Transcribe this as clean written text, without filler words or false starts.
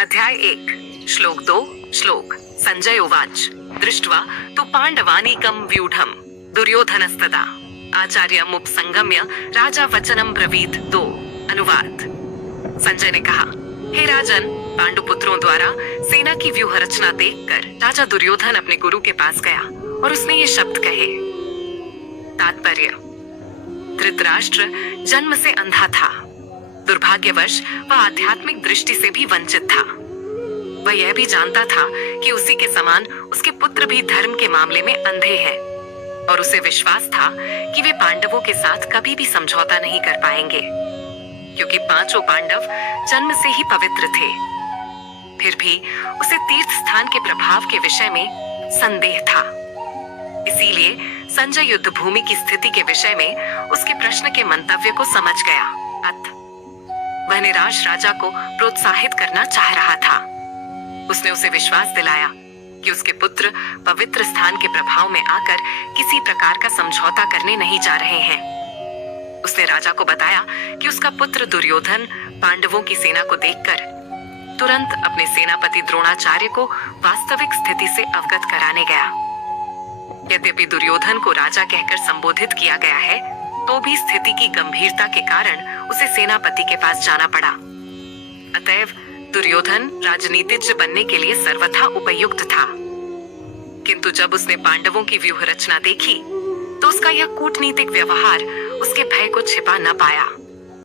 अध्याय 1 श्लोक 2 श्लोक संजय उवाच दृष्ट्वा तु पाण्डवानीकं व्यूढं दुर्योधनस्तदा आचार्यमुपसंगम्य राजा वचनं ब्रवीत। 2 अनुवाद। संजय ने कहा, हे राजन, पांडुपुत्रों द्वारा सेना की व्यूह रचना देखकर राजा दुर्योधन अपने गुरु के पास गया और उसने ये शब्द कहे। तात्पर्य: धृतराष्ट्र जन्म से अंधा था। दुर्भाग्यवश वह आध्यात्मिक दृष्टि से भी वंचित था। वह यह भी जानता था कि उसी के समान उसके पुत्र भी धर्म के मामले में अंधे हैं और उसे विश्वास था कि वे पांडवों के साथ कभी भी समझौता नहीं कर पाएंगे, क्योंकि पांचों पांडव जन्म से ही पवित्र थे। फिर भी उसे तीर्थ स्थान के प्रभाव के विषय में संदेह था। इसीलिए संजय युद्ध भूमि की स्थिति के विषय में उसके प्रश्न के मंतव्य को समझ गया। अतः वह निराश राजा को प्रोत्साहित करना चाह रहा था। उसने उसे विश्वास दिलाया कि उसके पुत्र पवित्र स्थान के प्रभाव में आकर किसी प्रकार का समझौता करने नहीं जा रहे हैं। उसने राजा को बताया कि उसका पुत्र दुर्योधन पांडवों की सेना को देखकर तुरंत अपने सेनापति द्रोणाचार्य को वास्तविक स्थिति से अवगत कराने गया। यद्यपि दुर्योधन को राजा कहकर संबोधित किया गया है, तो भी स्थिति की गंभीरता के कारण उसे सेनापति के पास जाना पड़ा। अतएव दुर्योधन राजनीतिज्ञ बनने के लिए सर्वथा उपयुक्त था। किंतु जब उसने पांडवों की व्यूह रचना देखी, तो उसका यह कूटनीतिक व्यवहार उसके भय को छिपा न पाया।